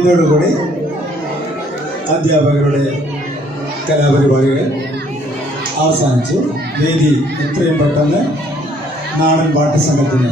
ഇതോടുകൂടി അധ്യാപകരുടെ കലാപരിപാടികൾ അവസാനിച്ചു. വേദി എത്രയും പെട്ടെന്ന് നാടൻ പാട്ട് സംഘത്തിന്